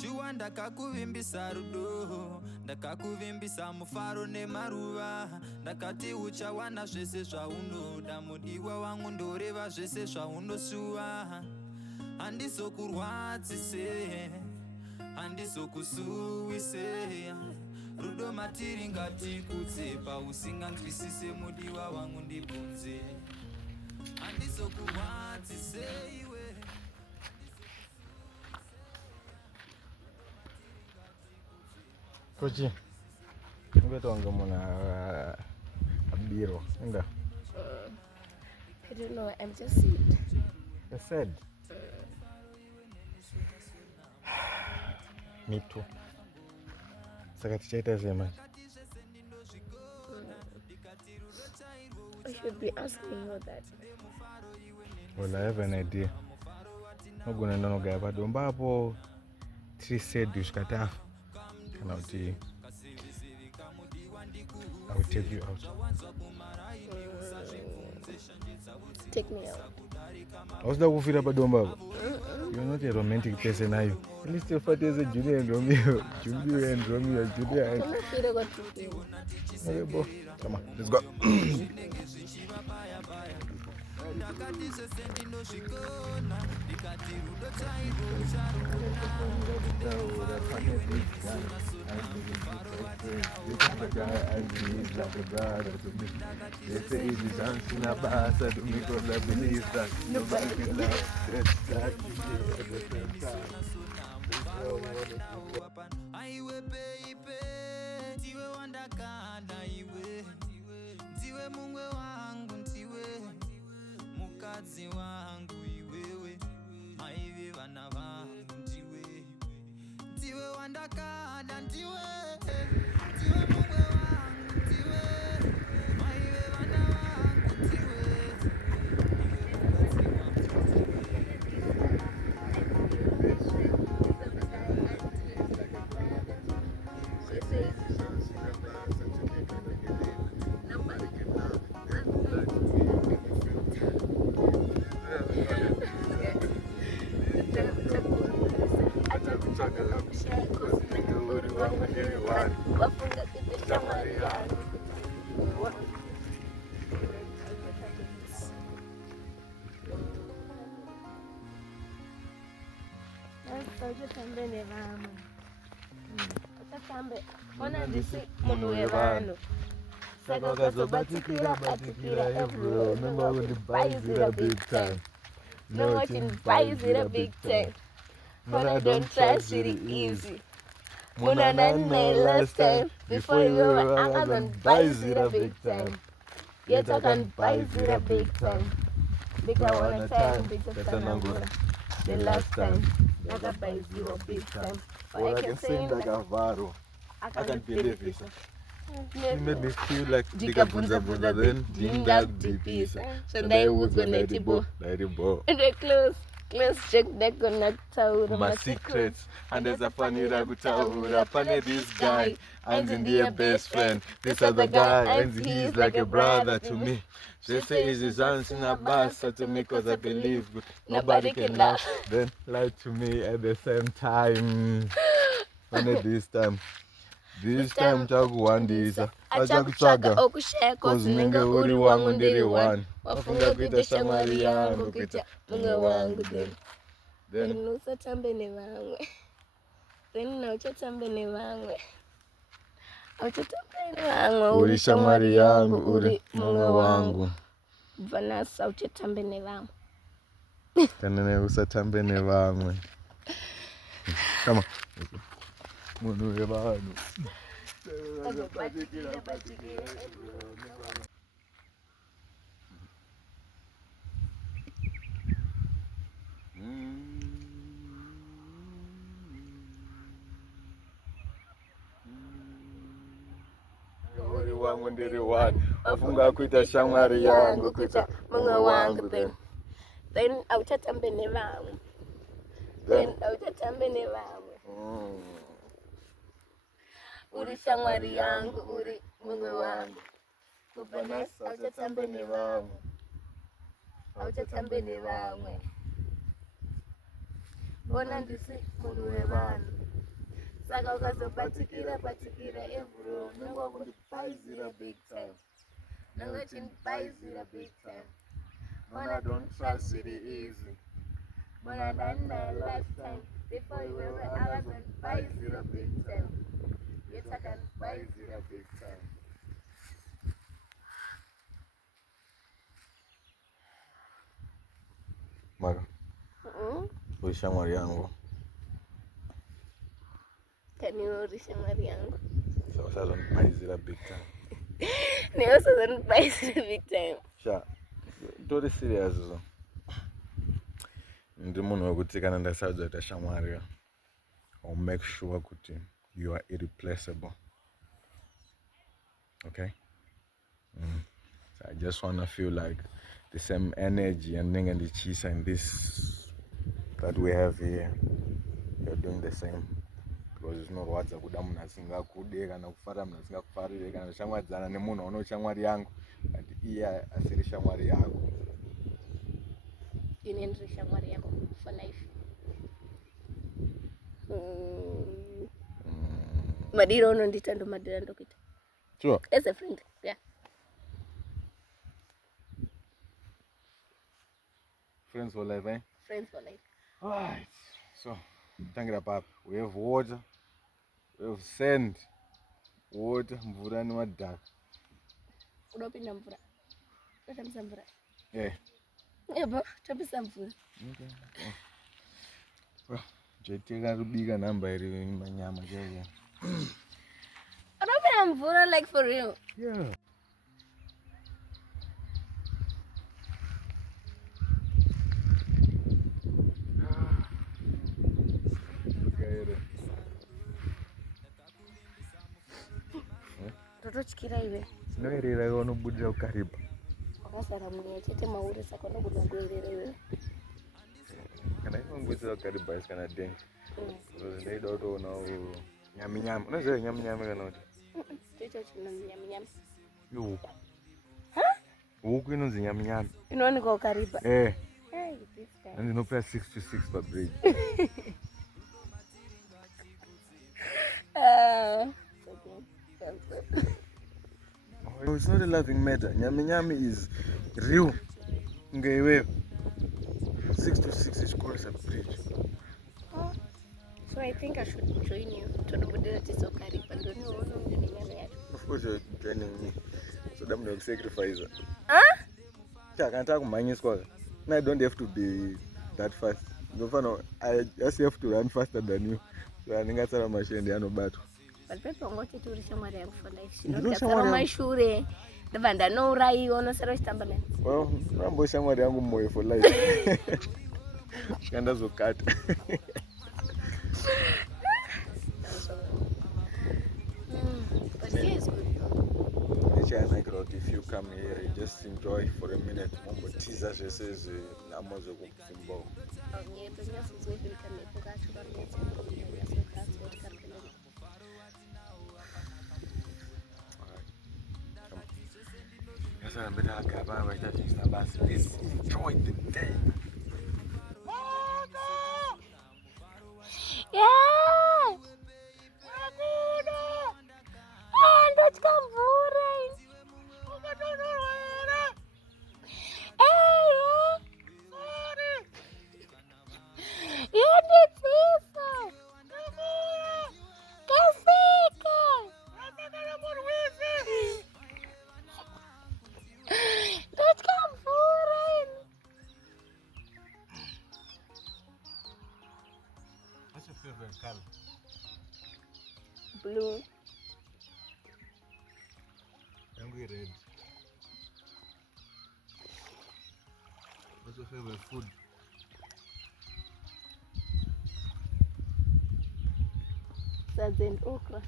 Shuwa ndakakuvimbisa rudo, ndakakuvimbisa mufaro nemaruva, ndakati uchawana zvese zvaunoda, mudiwa wangu ndoreva zvese zvaunosuwa. Handizokurwadzise, handizokusuwise, rudo matiri ngatikudze, pausinganzwisise mudiwa wangu ndibvunze. Handizokurwadzise iwe. Kochi, ungetonga muna abiro, inga? I don't know, I'm just sad. You're sad? Me too. Saka tichaita zvema. I should be asking you that. Well, I have an idea. Nogona ndinogaya padomba apo tiri sad kusvika kana kuti I will take you out. Take me out. Hauda kufira padomba apo? You're not a romantic person, are you? At least you're fat as a Julia and Romeo. Julia and Romeo, Julia and... Okay, boy. Come on, let's go. Aiwe baby, ndiwe wandakanda iwe, ndiwe mumwe wangu, ndiwe mukadzi wangu iwewe, maive vana vangu, ndiwe wandakanda, ndiwe mumwe wangu, ndiwe maive vana vangu, ndiwe Remember when the buys it a big time. No watching buys it a big time. But I don't trust it easy. Muna nane last time. Before you were Amazon buys it a big time. Yet I can buy it a big time. Because I want to time because the last time. I can buy zero big time. Well, I can sing like a varo. I can't believe it. He made me feel like Dikapunza then Dindag Dipisa. So they would go let it go. And they close check they gonna tell my secrets. And there's a funny Ragutaura, funny this guy. And in their best friend. This other guy, and he's like a brother to me. They say he's his aunt in a bastard to me cause I believe nobody can laugh. Then lie to me at the same time. Funny this time. This time takuwandisa achakutsvaga cause unenge uri wangu ndiri one. Wafunga kuita shamwari yangu kuita mumwe wangu then usatambe nevamwe then nauchatambe nevamwe auchatambe nevamwe uri shamwari yangu uri mumwe wangu vanasa auchatambe nevamwe kana neusatambe nevamwe kama munhu wevanhu uri wangu ndiri one. Wafunga kuita shamwari yangu kuita mumwe wangu then auchatambe nevamwe then auchatambe nevamwe uri shamwari yangu uri mumwe wangu kuvanasa auchatambe nevamwe auchatambe nevamwe bona ndisi munhu wevanhu Saka ukazopatikira evuro nongo kundipaizira big time. Nongo chindipaizira big time. Mona don't trust it easy. Mona nana lifetime. Before you ever akandipaizira big time. Yes, akandipaizira big time. Mara. Ushamwari yangu. Kaniurisha mari yangu. So sasa nipaizira big time. Niyo sasa nipaizira big time. Sha. Don't serious so. Ndi munhu wekuti kana ndasaudza kuti shamwari, I'll make sure kuti you are irreplaceable. Okay? So I just want to feel like the same energy and the cheese and this that we have here. You're doing the same. Because it's not what's kuda munhu asingakude kana kufara munhu asingakufarire kana shamwadzana nemunhu uno shamwari yangu and iye asiri shamwari yako. Inendri shamwari yako for life. Madira unondita ndo madira ndokita. Sure. As a friend, yeah. Friends for life, eh? Friends for life. Alright. So, thank you, Papa. We have water. We have sand. Water, mvura ni madaka. Unopinda mvura. Utamisa mvura. Yeah. Yebo, utamisa mvura. Okay. Well, jeteka rubika namba iri manyama chaiyo. Unopinda mvura like for real. Yeah. Totochikira iwe. Sinoerera iwe unobudira ukariba. Wakasara mweya chete mauri saka unobudira kuerera iwe. Kana ingongwisa ukariba isikana denga. Because ndaida kutoona nyami. Unoziva nyami kana kuti? Chicho chinonzi nyami. Huku. Huku inonzi nyami. Inooneka ukariba. Eh. Hey, this guy. And inopera 6 to 6 per bridge. Oh, it's not a laughing matter. Nyami is real. Ngeiwe 6 to 6 is called a bridge. Oh, so I think I should join you. Tonobudira tiso kariba ndoni uone nyami yacho. Of course you're joining me. So I'm going to sacrifice her. Huh? I can't talk manyiswa. No, I don't have to be that fast. I just have to run faster than you. So I think that's how my share the battle. But people want to do shamwari yangu for life. Ndokasara mashure. Ndabanda no urai onosara chitambane. Well, mambo shamwari yangu moyo for life. Shikanda zokata. But he is good. If you come here, you just enjoy for a minute. Mambo teaser says namozo kumfimbo. Okay, but yes, it's going to come in. Let's enjoy the day. Yeah! Ando chikambura. What's your favorite color? Blue. I'm red. What's your favorite food? Sadza and okra.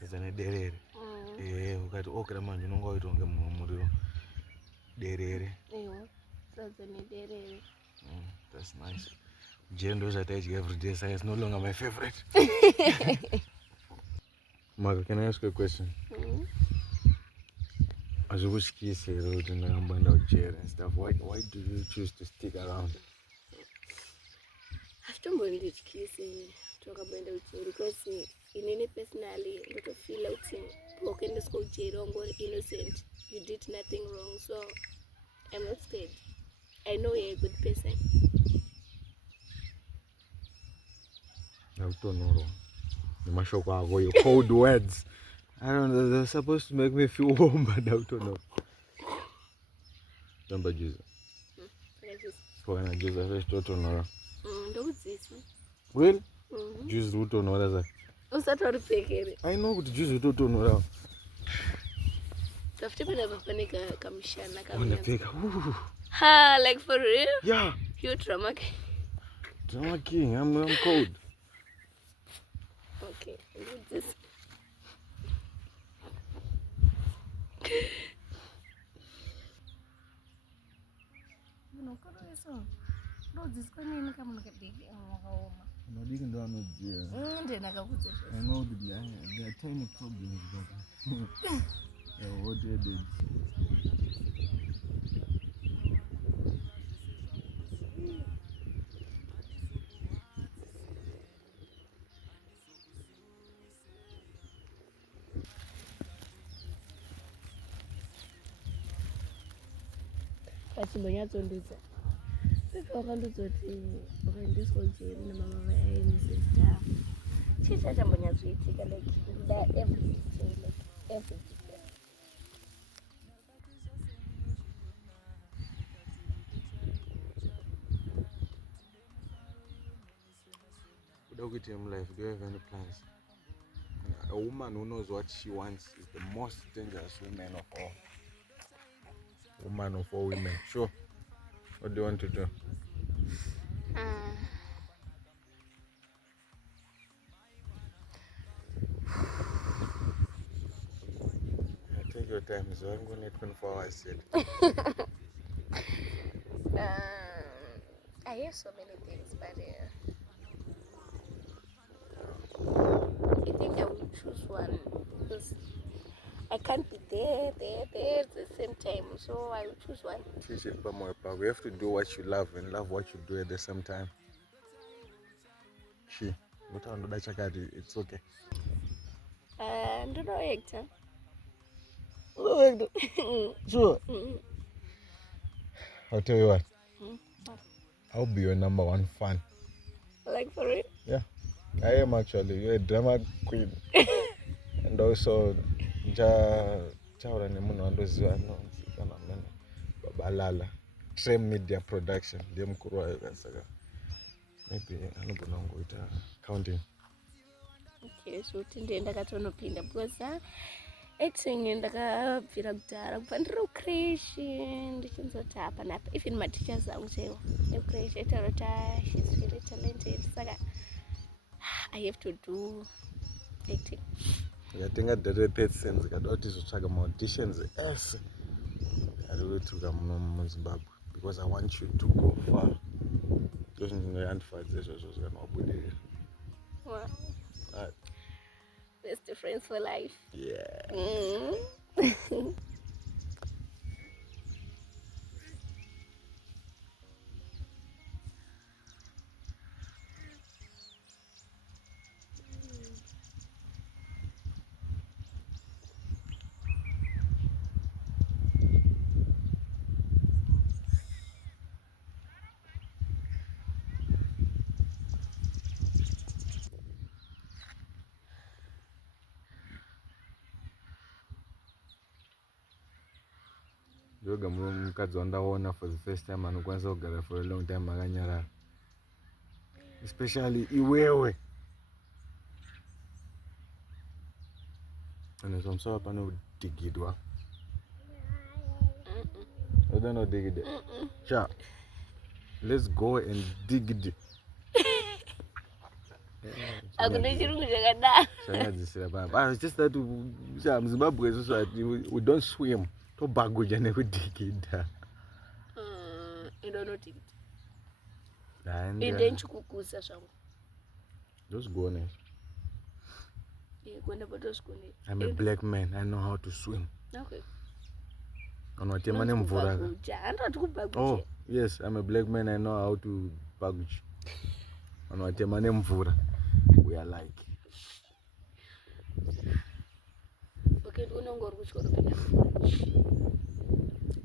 Sadza nederere. Ukati okra manje unongoita kunge muriro. Derere. Eyo, sadza nederere. That's nice. Jendo that I eat every day, so it's no longer my favorite. Marco, can I ask you a question? As you wish kiss road and I'm and stuff, why do you choose to stick around? Hatumbondityise tokaboenda kujail because inini personally ndotofila kuti ukaendeswa kujail wanga uri innocent, you did nothing wrong, so I'm not scared. I know you're a good person. Dautonoro. Mashoko ako, your cold words. I don't know, they're supposed to make me feel warm, but Dautonoro. Jamba juice. Fwana juice, fresh Dautonoro. Well, juice Dautonoro za. Usatori pekere. I know what juice Dautonoro. Tafute never panika kamishana Wanna pick? Ha, like for real? Yeah. You drama king. Drama king, I'm cold. Okay, look this. I know there are tiny problems, but what they did. Vachimbonyatsondudza saka wakandozoti ukaendeswa kujail nemama vayainizita chii chachambonyatsoitika like that everything like everything. In life, do you have any plans? A woman who knows what she wants is the most dangerous woman of all. Woman of all women. Sure. What do you want to do? Take your time, so I'm going to need 24 hours yet. I have so many things, but I think I will choose one because I can't be there at the same time, so I will choose one. We have to do what you love and love what you do at the same time. It's okay. I don't know, actor. Sure. I'll tell you what. I'll be your number one fan. Like for real? Yeah. I am actually. You're a drama queen. And also, Babalala. Trem Media Production. Maybe I'm going to counting. Okay, so today ndakatonopinda because acting ndakabvira kudhara kubva ndiri kucreshi ndichinzoti apa napa even mateachers angu chaiwo ekucreshi aitaura kuti she's very talented saka I have to do acting. Yatenga dare 3rd sense kada kuti zotsvaga auditions ese ari kutuka muno muZimbabwe because I want you to go far. Those ndinoyandifadza izvozvo kana wabudirira. Wow. Best friends for life. Yeah. Yoga mukadzi wandaona for the first time anokwanisa kugara for a long time akanyarara, especially iwewe. And so pamusoro panodhigidwa. You don't know digid. Sure. Let's go and dig it. Akuna chirungu chakadaro. It's just that Zimbabwe we don't swim. To baguja nekudigida. You don't know digid. Ende nchikukuza zvangu. Just go on it. I'm a black man. I know how to swim. Okay. Oh, yes, I'm a black man. I know how to baguj. vanotema nemvura. We are like. Okay, unongori kuchikoro panapa.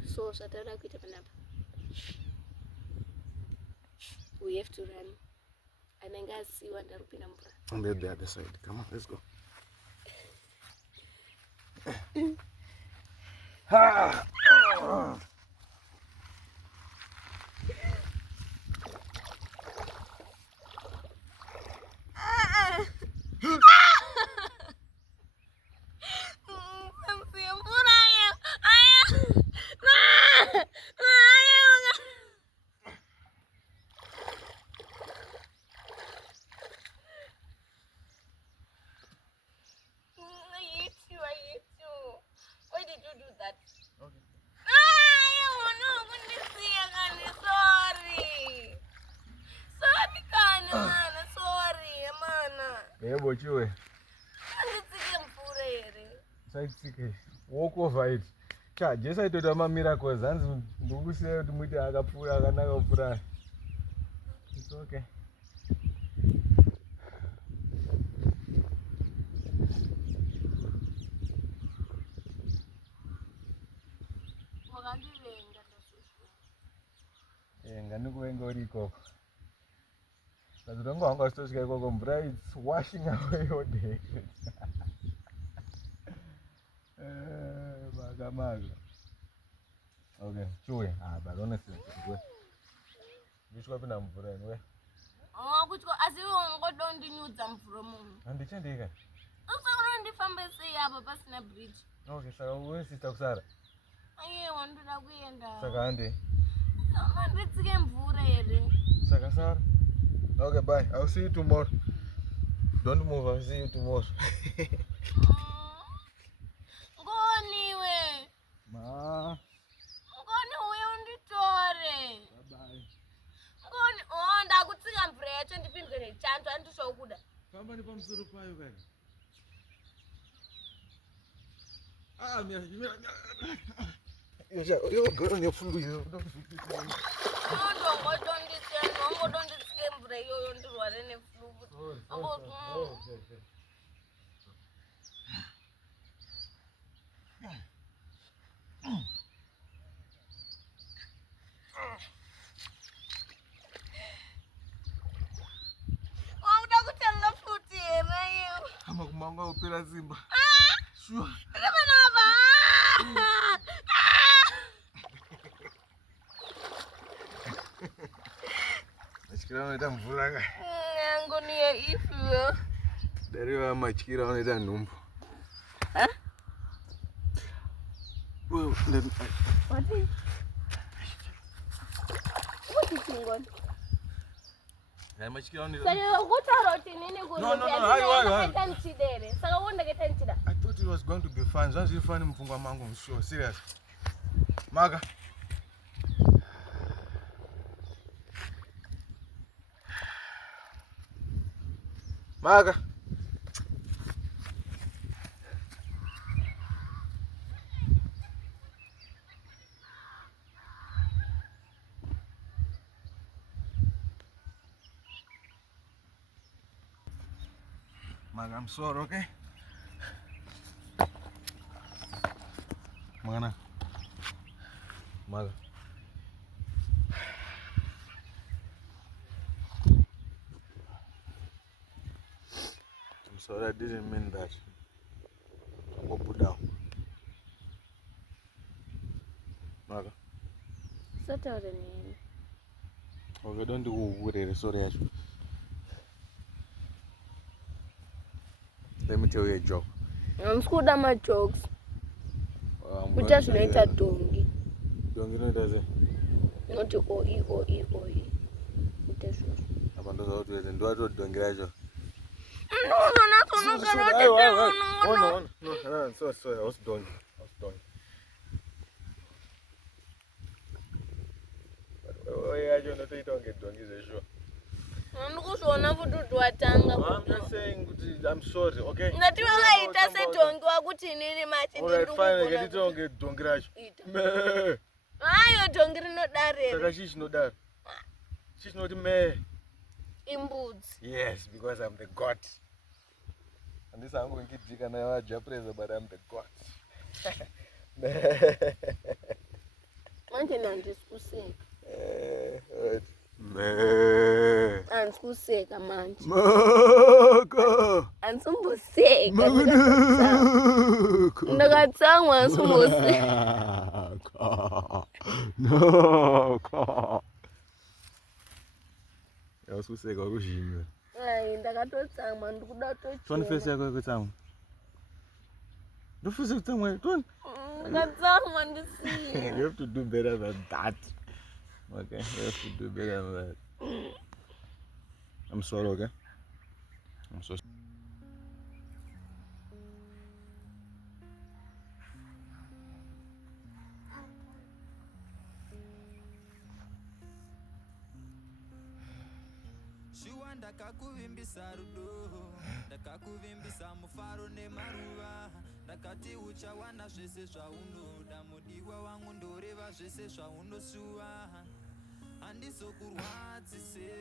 So zvatara kuita panapa. We have to run. Anenge asiwa ndarupinda mvura. And then the other side. Come on, let's go. What you walk over it. Just I told my miracles and do say to me I put another pura. It's okay. It's washing away your day. Okay, chewy. But honestly, which one I'm for anyway? Oh, which one? As you go down the news, I'm from. And the change again. Also, around the family say I have a personal bridge. Okay, so where's Sister Sarah? I want to go and Sakandi. Let's get Vure. Sakasar. Okay, bye. I'll see you tomorrow. Don't move. I'll see you tomorrow. Go anywhere. Ma. Go anywhere on the tour. Bye bye. Go on. I could see I'm bread and the pin get a chance and to show good. Somebody comes to reply you guys. Ah, you're good on your food. You don't this game. You don't run any food. I'm a mango opera Simba. Sure. Machikira unoita mvura ka. Ngoniya ifu. Dariwa machikira unoita nhumbu. Huh? Well, what is? What is going on? Machikira unoita. I thought it was going to be fun. Once you find mfungwa mangu msho, serious. Maga. Maga. Maga, I'm sorry, okay? Mana? Maga. I'm sorry, I didn't mean that. I'm gonna put down. Maga. Okay, don't do it. Sorry, actually. Let me tell you a joke. I'm schooled on my jokes. We just made a dongi. Dongi, no, does it? Not to oi. Abandono to it. Do I do dongi? No, sorry. I was dongi. I don't get dongi, sure. I'm just saying, I'm sorry, okay? Alright, fine, I get it on get dongraj. She's not that. She's not me. Imbudzi. Yes, because I'm the god. And this I'm going to get a Japanese, but I'm the god. Manje nandikuseka. Andikuseka manje. Moko. Ansumbuseka. Ndakatsangwa ansumbuseka. Noko. Yasuseka kuzhinwa. Hayi ndakatotsangwa ndikuda tochena. Toni face yako kutsangwa. Ndofuse kutsangwa. Toni. Ndakatsangwa ndisiye. You have to do better than that. Okay, you have to do better than that. I'm sorry, okay? I'm so sorry. Shuwa ndakakuvimbisa rudo, ndakakuvimbisa mufaro nemaruva, ndakati uchawana zvese zvaunoda, mudiwa wangu ndoreva zvese zvaunosuwa, handizokurwadzise,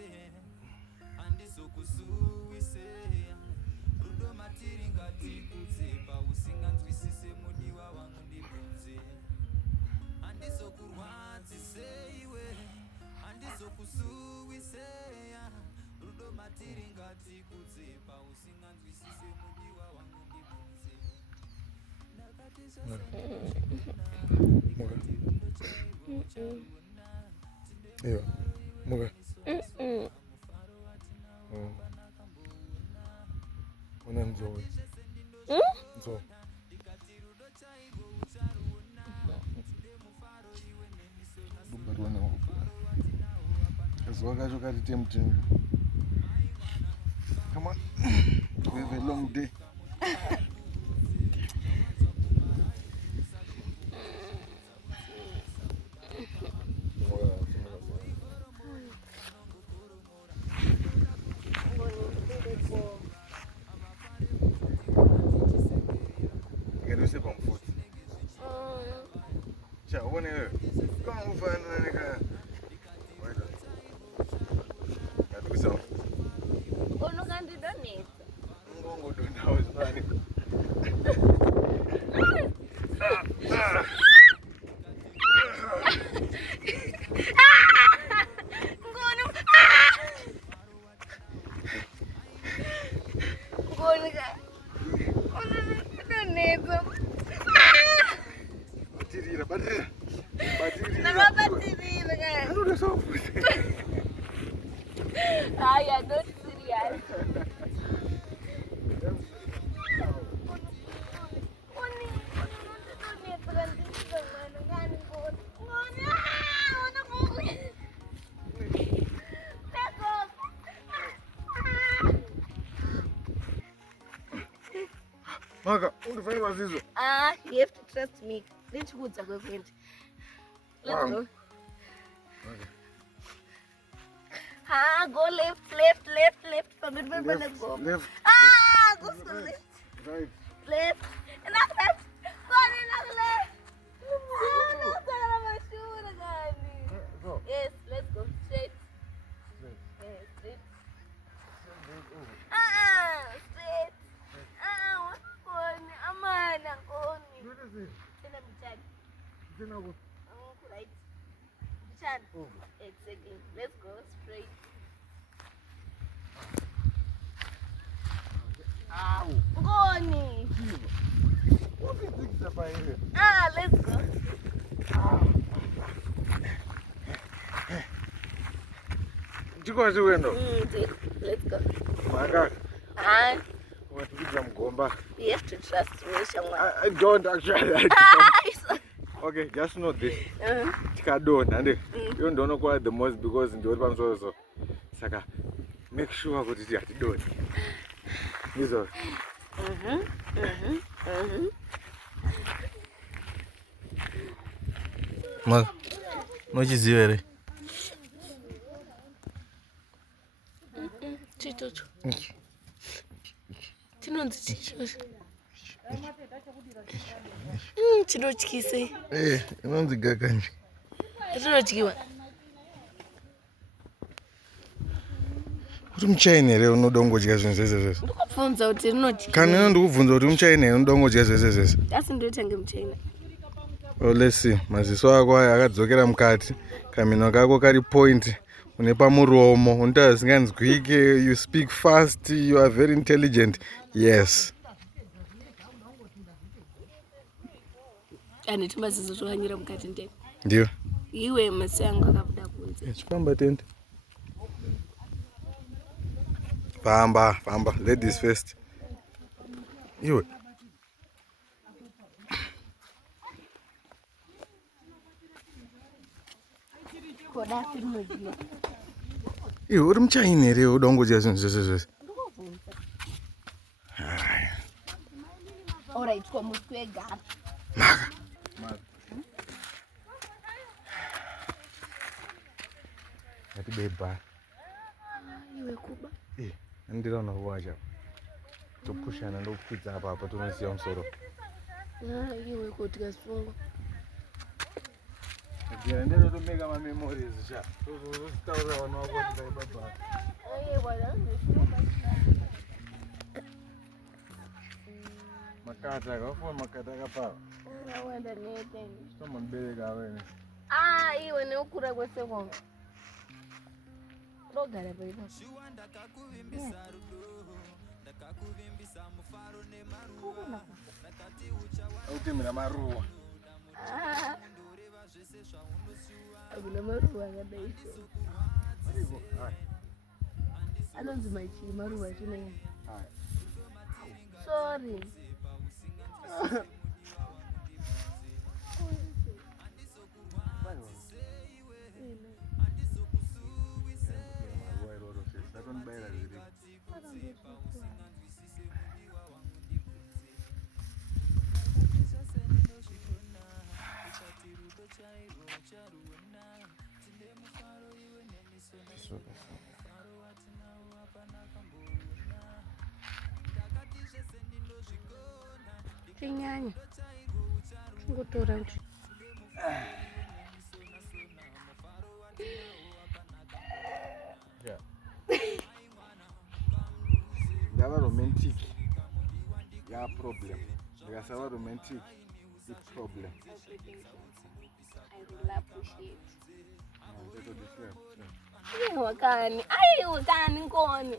handizokusuwise, rudo matiri ngatikudze, pausinganzwisise mudiwa wangu ndibvunze, handizokurwadzise iwe, handizokusuwise, rudo matiri ngatikudze, pausinganzwisise mudiwa wangu ndibvunze, ndakati Eyo, muka. Ona nzowe. Nzowe. Bubarwana huko. Kazuwa kacho kati tempting. Come on. We have a long day. Ay, not serious. Maka, undifanye mazizo. You have to trust me. Let's go to the event. Let's go. Okay. Go left. Forget my let's go. Left. Go to left. Right. Left. Enough left. Go on, enough left. No, my shoe, Go. yes, let's go. Straight. Straight. Yes, straight. Straight. Straight. What's going on? Amana, Koni. What is it? Tell me, Chad. Then I will. Right. Chad. Over. Exactly. Let's go straight. Ow. Koni. What is this about here? Let's go. Chiko chiwendo. Let's go. Maka. What is them gomba? You have to trust me, Shangwa. I don't actually. Okay, just know this. Tikadona ande. You don't know quite the most because in the other so. Saka, make sure kuti tiyatidoni. Nizo. Ma, nochiziva here. Chitocho. Chinonzi chichocho. Chinotyise. Inonzi gakanje. Chinodyiwa. Uri muchaini here unoda kungodya zvinhu zvese? Ndikubvunza kuti rinodyi. Kana ndikubvunza kuti muchaini here unoda kungodya zvese? Asi ndotange muchaina. Oh, let's see. Maziso ako aya akadzokera mukati. Kamino kako kari point. Une pamuromo. Unotaura zvisinganzwike. You speak fast. You are very intelligent. Yes. Ane tumaziso twakanyira mukati ndeni. Ndio. Iwe masango akabuda kunze. Chifamba tende. Famba. Ladies first. Iwe. Koda finodya. Iwe uri muchaini here unoda kungodya zvinhu zvese? Ndikubvunza. Alright, kwa muswegara. Maka. Atibeba. Iwe kuba. Ndiraona kuwacha. Topushana ndokwidza apa tonoziva musoro. Iwe kudya sungo. Ndira ndero tomeka ma memories cha. Tozotaura vana vako kuti baba. Makata akafuma makata akapara. Wenda neteni. Toma mubereka awene. Iwe neukura kwese kwanga. Ndogara paipa. Autemera maruwa. Akuna maruwa akadai. Anonzi machii maruwa chine. Sorry. Chinyanya. Ngotora nje. Ndava romantic. Ya problem. Ndikasava romantic. It's problem. I will appreciate. Wakani. Wakani ngoni.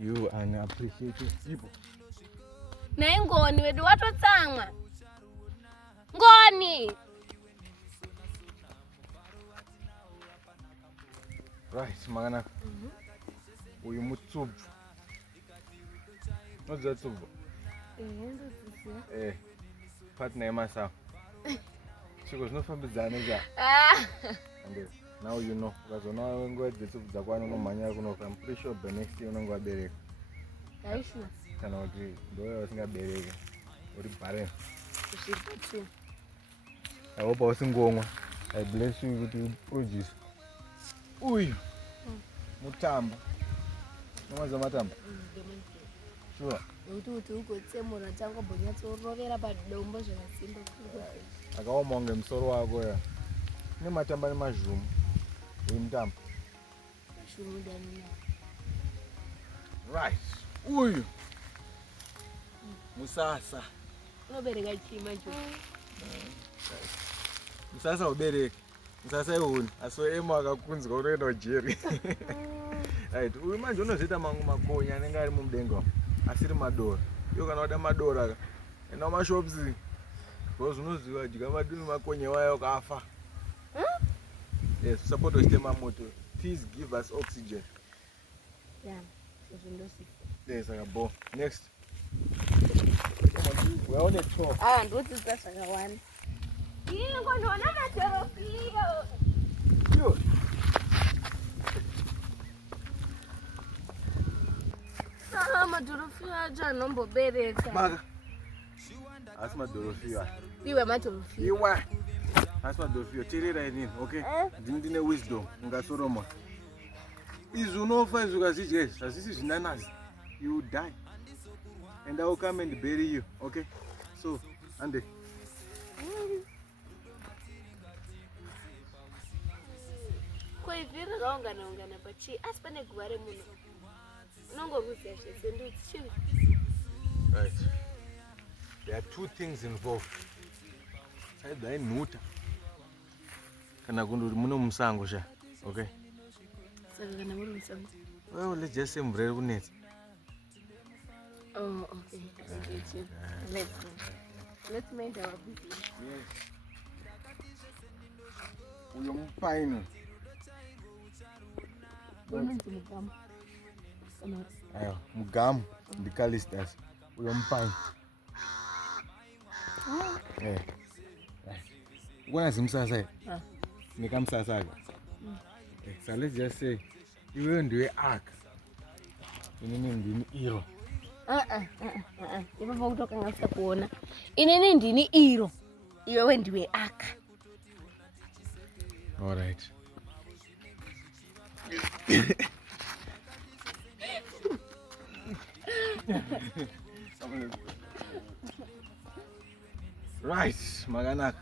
You unappreciated people. Ngoni wedu watotsamwa. Ngoni. Right, makanaka. Uyu mutsubvu. Unoziva tsubvu? Ndoziziva. Partner yemasawa. Chiko zvinofambidzana cha. Now you know. Ukazona nguva dzetsubvu dzako unomhanya kunoka. I'm pretty sure by next year unenge wabereka. Aishna. Kana kuti ndowe usingabereki. Uri barren. Zviri. I hope usingomwa. I bless you kuti produce. Uyu. Mutamba. Unomaziva matamba? Sure. Kuti ugotsemura tango bonyatsorovera padombo zvakasimba. Akaoma unge musoro wako ya. Ine matamba nemazhumu. Uyu mutamba. Shumu dani. Right. Uyu. Musasa. Unobereka chima cho. Musasa ubereke. Musasa ihuni. Aso emo akakunzwa unoenda kujeri. Right. Uyu manje unozoita mangu makonya anenge ari mumudenga. Asiri madora. Iyo kana wada madora aka. Ena mashops. Because unoziva jika maduni makonya wayo kafa. Yes, support us tema moto. Please give us oxygen. Yeah. Yes, I go. Next. We are on a tour. Ndodzidza zvakawanda. Ingo ndona madhorofio. Yo. Madhorofio acho anombobereka. Maka. Asi madhorofio. Iwe madhorofio. Iwe. Asi madhorofio. Tirira inini, okay? Ndine wisdom. Nga Solomon. Izu unofa izu ukazidya izvi. Hazvisi zvinanazi. You will die. And I will come and bury you, okay? So, Ande. ivhiri raungana pachi asi pane guva remunhu unongorudzira zvese ndudzi chii. Right. There are two things involved. Either inhuta kana kundoti muno musango sha. Okay. Saka kana muri musango. Well, let's just say mvura iri kunetsa. Oh, okay. I get you. Let's go. Let's mind our business. Yes. Uyo mupaino. Unonzi mugamu. Ayo, mugamu ndikalistas. Uyo mupaino. Eh. Ukona zimsasa here? Nikamsasa aka. Okay, so let's just say iwe ndiwe aka. Inini ndini iro. Ivo vokutoka ngafisa kuona. Inini ndini iro. Iwewe ndiwe aka. All right. Right, makanaka.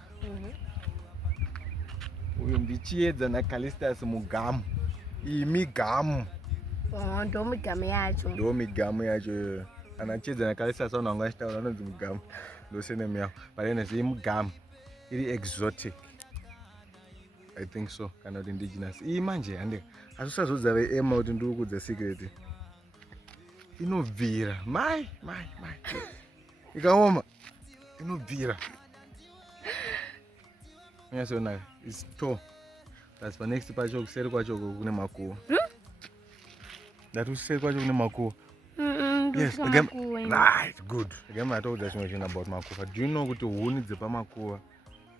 Uyu ndichiedza naCalistus mugamu. Iyi migamu. Ndo migamu yacho. Ndo migamu yacho. Anachiedza naCalistus unonga achitaura unonzi mugamu. Ndo surname yawo. But anyways, iyi mugamu. Iri exotic. I think so. Kana kuti indigenous. Iyi manje handika. Asusazodza veema kuti ndiri kudza secret. Inobvira. Mai. Ikaoma. Inobvira. Unyasona is tall. That's for next pacho kuseri kwacho kune makuwa. That useri kwacho kune makuwa. Yes, again. Right, good. Again, I told you something about makuwa. Do you know kuti huni dzepamakuwa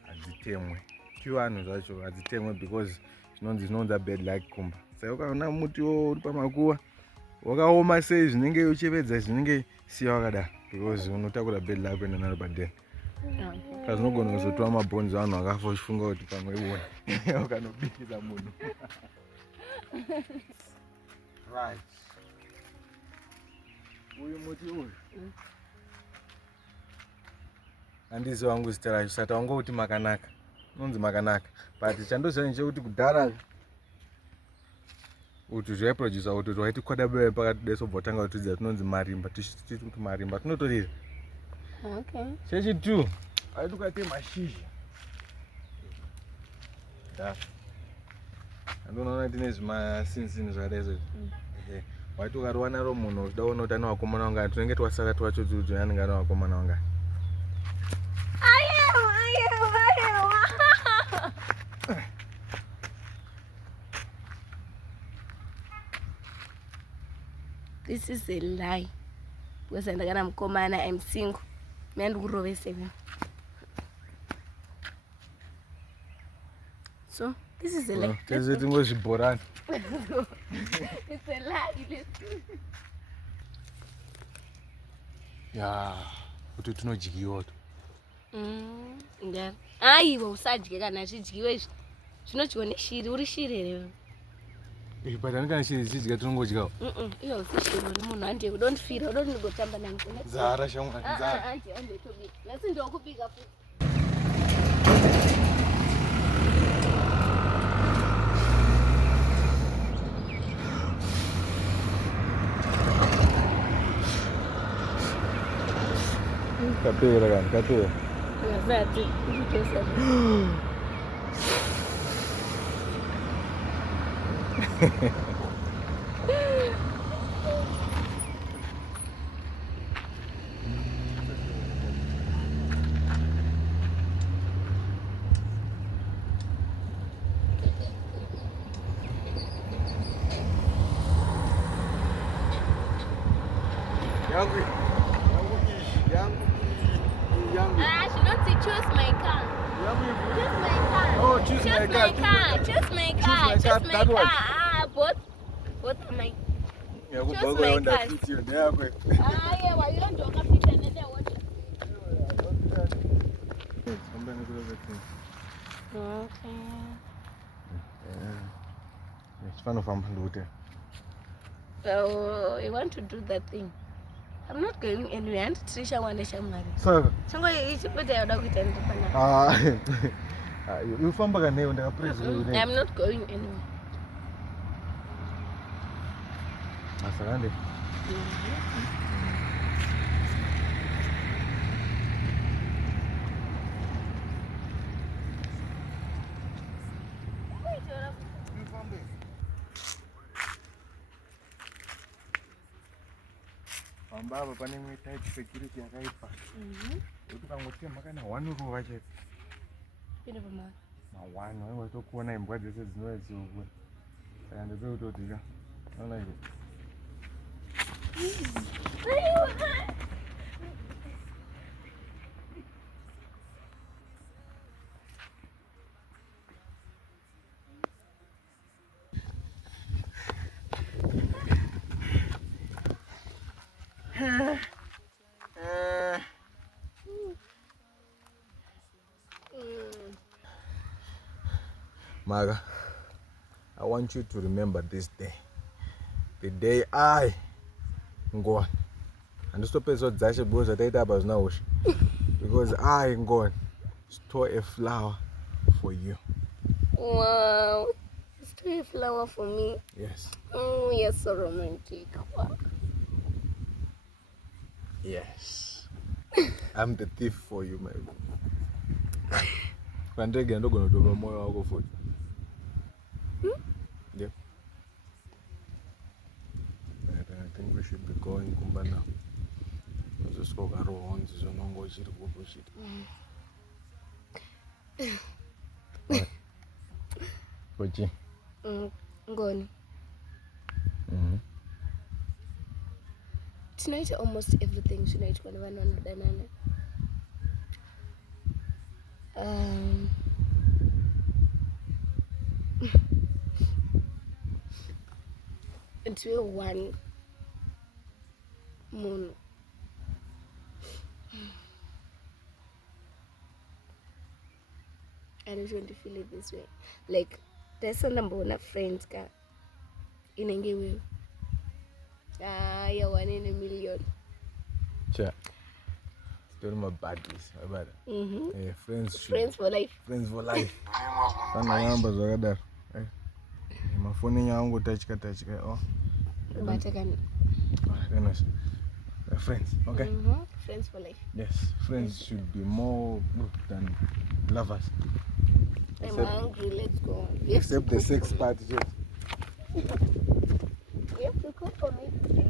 hadzitemwe? Few anhu zvacho hadzitemwe because zvinonzi bad luck kumba. Saka ukaona muti uri pamakuwa wakaoma sei zvinenge uchivedza zvinenge siya wakada because unotakura bad luck kuenda naro padeni. Kazvinogona kuzotora mabhonzi avanhu vakafa uchifunga kuti pamwe iwona ukanobikisa munhu. Right. Uyu muti uyu handizi wangu zita racho saka wangouti makanaka. Unonzi makanaka. But chandoziva ndechekuti kudhara uti zvaiprodusa kuti rwaiti kwadabira pakati desobva tanga kutidzira tunonzi marimba. Tichiti kuti marimba tunotorira. Okay. Chechi2 aiti ukate mashizha. Andoona tine zvimasinzini zvakadai. Waiti ukariwana ro munhu uchida kuona kuti ane vakomana vangani tunenge twasara twacho kuti anenge ane vakomana vangani. This is a lie. Because ndakana mukomana, I'm single. Mandikuroveseva. So this is a lie. It's a lie. Yeah, kuti tunodyiwa tu. Ndari. Aiwa usadye kana zvidyiwe izvi. Zvinodyiwa neshiri, uri shiri here. But andikana shiri zidya tunongodyawo. Iwe usishiri uri munhu hande don't feel, don't ngotamba nangu. Zara shamwari, Zara. Hande tobika. Nasi ndokubika futhi. Kapera kan, kapera. Ngazati, ukitosa. She don't say choose my car. Choose my car. Oh, choose my car. Choose my car. Choose my car. Both are my. Choose my car. Yeah, why you don't talk about it? Okay. It's fun of Ampanduta. So you want to do that thing? I'm not going anywhere. And Trisha wants to marry. So, I'm not going anywhere. Asante. Pambapa pane imwe tight security yakaipa. Kuti ukangotiya makana 1 ruva chete. Pinde pamwana. Ma1 waiwa tokuona imbwa dzese dzinouya dziokura. Saka ndopekutotika. Naona izvo. Maga, I want you to remember this day. The day I Ngoni. Handistopedza dzashe because ataita apa zvina hosha. Because I Ngoni store a flower for you. Wow. Store a flower for me. Yes. Oh, you're so romantic. Wow. Yes. I'm the thief for you, my baby. Kwandege ndogona kutopa moyo wako for you. Yep. I think we should be going kumba now. Just go karo honzi zonongo chiri kubo shit. Kochi. Ngoni. Tonight almost everything tonight when one wanodanana. Until one moon. I don't want to feel it this way. Like there's a number of friends ka inenge wewe. You're 1 in a million. Cha. Still my baddies, my bad. Friends for life. Friends for life. Sana namba zvakadaro. Mafoni yangu tachika. Oh. Batakani. Goodness. Friends, okay? Friends for life. Yes, friends should be more good than lovers. I'm hungry, let's go. Except the sex part. You have to cook for me.